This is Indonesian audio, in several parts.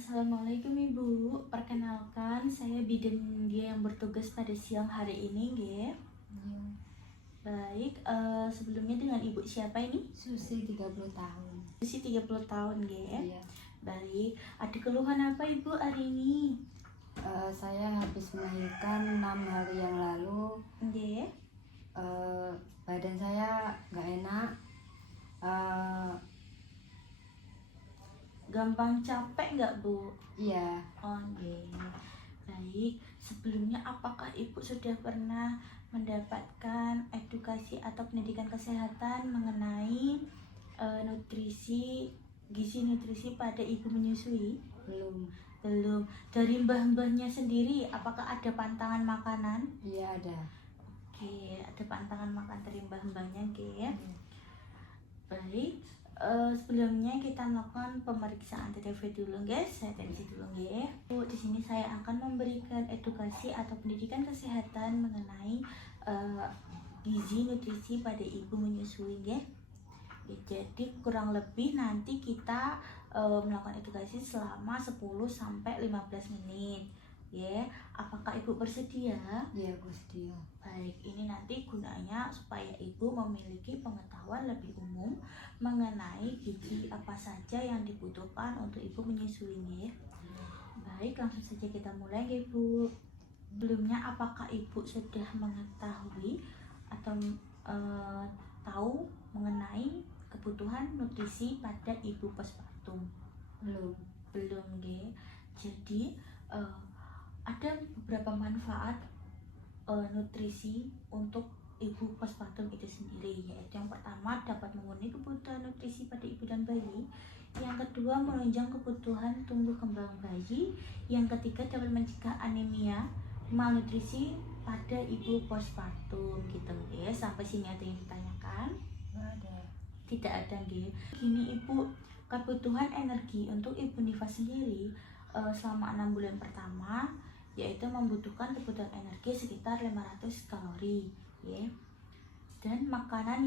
Assalamualaikum Ibu, perkenalkan saya bidan dia yang bertugas pada siang hari ini nggih. Baik, sebelumnya dengan Ibu siapa ini? Susi 30 tahun. Susi 30 tahun nggih. Iya. Baik, ada keluhan apa Ibu hari ini? Saya habis melahirkan 6 hari yang lalu. Nggih. Badan saya nggak enak. Gampang capek nggak Bu? Iya. Oh nggih. Baik, sebelumnya apakah Ibu sudah pernah mendapatkan edukasi atau pendidikan kesehatan mengenai gizi nutrisi pada ibu menyusui? Belum. Dari mbah-mbahnya sendiri, apakah ada pantangan makanan? Iya, ada. Oke, ada pantangan makan dari mbah-mbahnya, oke. Baik, sebelumnya kita melakukan pemeriksaan TTV dulu, guys. Saya tensi dulu, guys. Di sini saya akan memberikan edukasi atau pendidikan kesehatan mengenai gizi nutrisi pada ibu menyusui, guys. Jadi kurang lebih nanti kita melakukan edukasi selama 10-15 menit. Ya, apakah Ibu bersedia? Iya, bersedia. Baik, ini nanti gunanya supaya Ibu memiliki pengetahuan lebih umum mengenai gizi apa saja yang dibutuhkan untuk Ibu menyusui. Ya. Baik, langsung saja kita mulai, Ibu. Sebelumnya, apakah Ibu sudah mengetahui atau tahu mengenai kebutuhan nutrisi pada ibu postpartum? Belum, ya. Jadi ada beberapa manfaat nutrisi untuk ibu postpartum itu sendiri, yaitu yang pertama dapat memenuhi kebutuhan nutrisi pada ibu dan bayi, yang kedua menunjang kebutuhan tumbuh kembang bayi, yang ketiga dapat mencegah anemia, malnutrisi pada ibu postpartum gitu ya. Sampai sini ada yang ditanyakan? Ada. Tidak ada nggih. Gini Ibu, kebutuhan energi untuk Ibu Nifas sendiri selama 6 bulan pertama yaitu membutuhkan kebutuhan energi sekitar 500 kalori ya. Dan makanan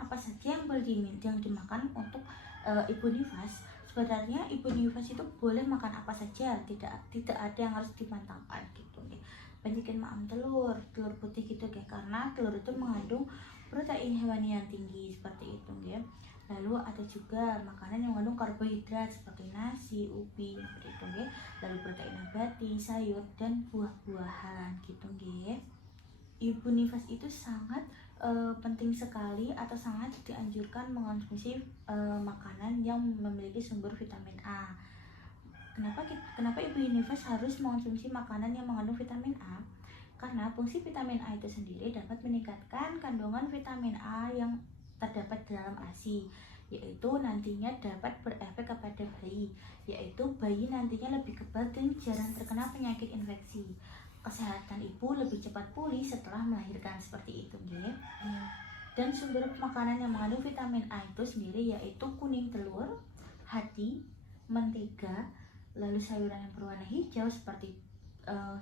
apa saja yang boleh dimakan untuk Ibu Nifas? Sebenarnya Ibu Nifas itu boleh makan apa saja, tidak ada yang harus dipantangkan gitu ya. Banyakin makan telur putih gitu ya, karena telur itu mengandung protein hewani yang tinggi seperti itu ya. Lalu ada juga makanan yang mengandung karbohidrat seperti nasi, ubi seperti itu ya. Lalu protein nabati, sayur dan buah-buahan gitu ya. Ibu Nifas itu sangat penting sekali atau sangat dianjurkan mengonsumsi makanan yang memiliki sumber vitamin A. Kenapa Ibu Nifas harus mengonsumsi makanan yang mengandung vitamin A? Karena fungsi vitamin A itu sendiri dapat meningkatkan kandungan vitamin A yang terdapat dalam ASI, yaitu nantinya dapat berefek kepada bayi, yaitu bayi nantinya lebih kebal dan jarang terkena penyakit infeksi. Kesehatan ibu lebih cepat pulih setelah melahirkan seperti itu, ya. Dan sumber makanan yang mengandung vitamin A itu sendiri yaitu kuning telur, hati, mentega, lalu sayuran yang berwarna hijau seperti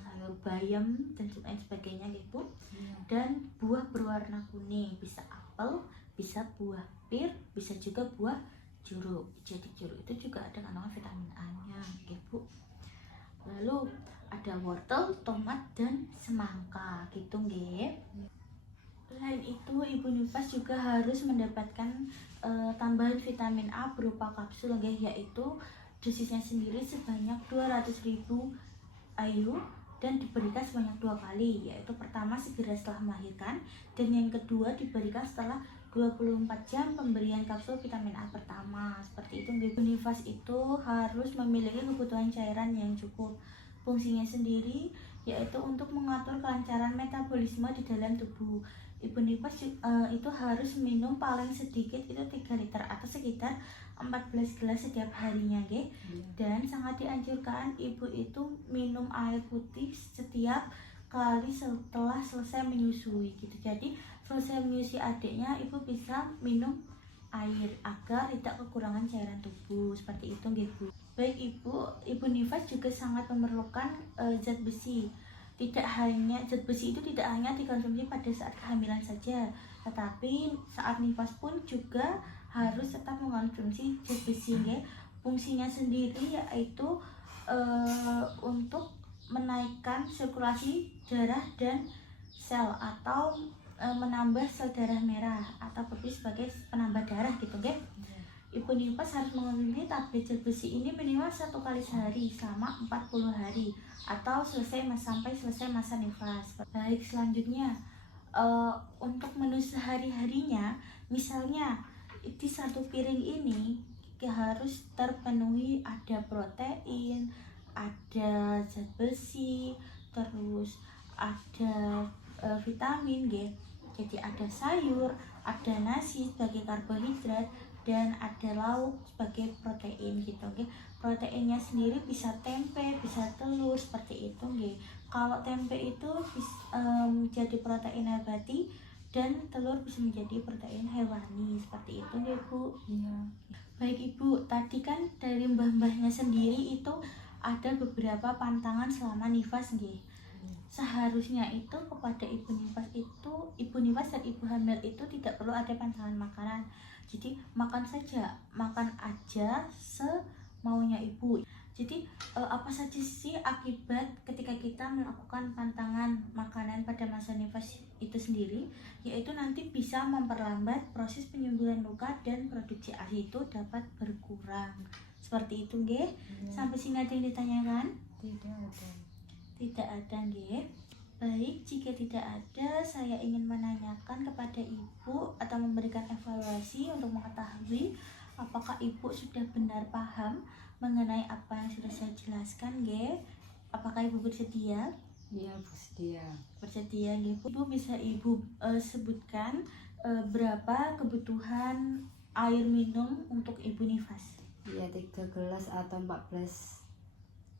sayur bayam dan lain sebagainya gitu. Dan buah berwarna kuning, bisa apel, bisa buah pir, bisa juga buah jeruk. Jadi jeruk itu juga ada kandungan vitamin A-nya, gitu. Lalu ada wortel, tomat dan semangka gitu, nggih. Selain itu, Ibu Nifas juga harus mendapatkan tambahan vitamin A berupa kapsul, nggih, yaitu dosisnya sendiri sebanyak 200.000 IU dan diberikan sebanyak 2 kali, yaitu pertama segera setelah melahirkan dan yang kedua diberikan setelah 24 jam pemberian kapsul vitamin A pertama. Seperti itu, Ibu Nifas itu harus memiliki kebutuhan cairan yang cukup. Fungsinya sendiri yaitu untuk mengatur kelancaran metabolisme di dalam tubuh. Ibu Nifas itu harus minum paling sedikit itu 3 liter atau sekitar 14 gelas setiap harinya, nggih. Dan sangat dianjurkan ibu itu minum air putih setiap kali setelah selesai menyusui gitu. Jadi selesai menyusui adiknya, ibu bisa minum air agar tidak kekurangan cairan tubuh seperti itu, nggih Bu. Baik Ibu Nifas juga sangat memerlukan zat besi. Zat besi itu tidak hanya dikonsumsi pada saat kehamilan saja, tetapi saat nifas pun juga harus tetap mengonsumsi zat besi, ya. Fungsinya sendiri yaitu untuk menaikkan sirkulasi darah dan sel, atau menambah sel darah merah, atau berfungsi sebagai penambah darah gitu, guys. Ibu nifas harus mengonsumsi tablet zat besi ini minimal 1 kali sehari selama 40 hari atau sampai selesai masa nifas. Baik, selanjutnya untuk menu sehari-harinya, misalnya di satu piring ini harus terpenuhi ada protein, ada zat besi, terus ada vitamin G. Jadi ada sayur, ada nasi sebagai karbohidrat, dan ada lauk sebagai protein gitu, nggih. Proteinnya sendiri bisa tempe, bisa telur seperti itu, nggih. Kalau tempe itu jadi protein nabati dan telur bisa menjadi protein hewani seperti itu, nggih, Bu. Iya. Baik Ibu, tadi kan dari mbah-mbahnya sendiri itu ada beberapa pantangan selama nifas, nggih. Seharusnya itu kepada ibu nifas dan ibu hamil itu tidak perlu ada pantangan makanan. Jadi makan aja semaunya ibu. Jadi apa saja sih akibat ketika kita melakukan pantangan makanan pada masa nifas itu sendiri, yaitu nanti bisa memperlambat proses penyembuhan luka dan produksi ASI itu dapat berkurang. Seperti itu, nggih. Sampai sini ada yang ditanyakan? Tidak ada. Tidak ada, nggih. Baik, jika tidak ada, saya ingin menanyakan kepada Ibu atau memberikan evaluasi untuk mengetahui apakah Ibu sudah benar paham mengenai apa yang sudah saya jelaskan, nggih. Apakah Ibu bersedia? Iya, bersedia. Bersedia, nggih. Ibu bisa Ibu sebutkan berapa kebutuhan air minum untuk Ibu nifas? Iya, 3 gelas atau 14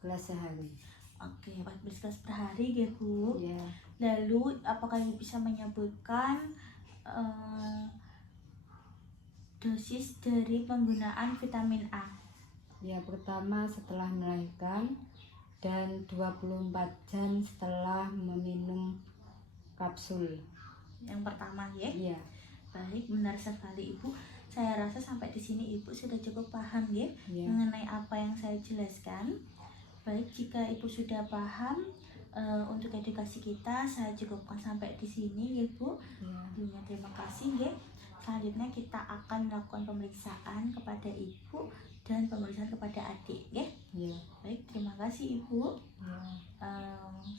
gelas sehari. Oke, 14 gelas per hari ya, Bu. Iya. Lalu apakah Ibu bisa menyebutkan dosis dari penggunaan vitamin A? Ya, pertama setelah melahirkan dan 24 jam setelah meminum kapsul. Yang pertama ya. Iya. Baik, benar sekali Ibu. Saya rasa sampai di sini Ibu sudah cukup paham ya, Iya. mengenai apa yang saya jelaskan. Baik, jika Ibu sudah paham untuk edukasi kita, saya cukupkan sampai di sini ya, Bu. Iya. Terima kasih ya. Selanjutnya kita akan melakukan pemeriksaan kepada Ibu dan pemeriksaan kepada adik ya. Iya. Baik, terima kasih Ibu. Iya.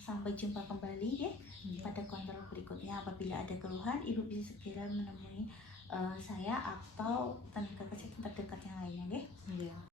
Sampai jumpa kembali ya Iya. pada kontrol berikutnya. Apabila ada keluhan, Ibu bisa segera menemui saya atau tenaga kesehatan terdekat yang lainnya ya. Iya.